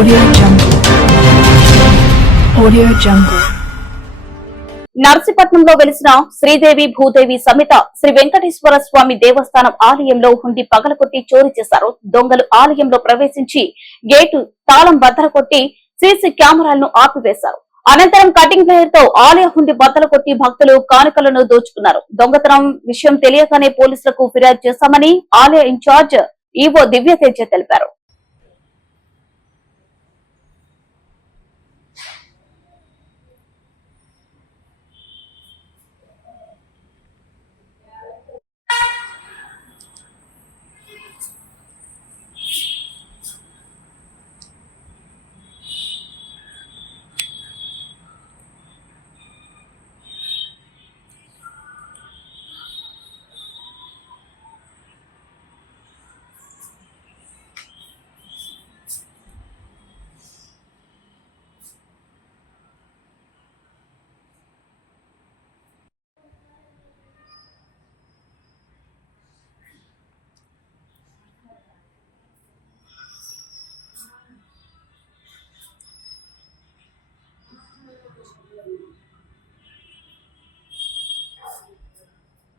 Audio నర్సీపట్నంలో వెలిసిన శ్రీదేవి భూదేవి సమేత శ్రీ వెంకటేశ్వర స్వామి దేవస్థానం ఆలయంలో హుండి పగలకొట్టి చోరీ చేశారు. దొంగలు ఆలయంలో ప్రవేశించి గేటు తాళం బద్దల కొట్టి సీసీ కెమెరాలను ఆపివేశారు. అనంతరం కటింగ్ ప్లేయర్తో ఆలయ హుండి బద్దలు కొట్టి భక్తులు కానుకలను దోచుకున్నారు. దొంగతనం విషయం తెలియగానే పోలీసులకు ఫిర్యాదు చేశామని ఆలయ ఇన్ఛార్జ్ ఈవో దివ్యతేజ తెలిపారు.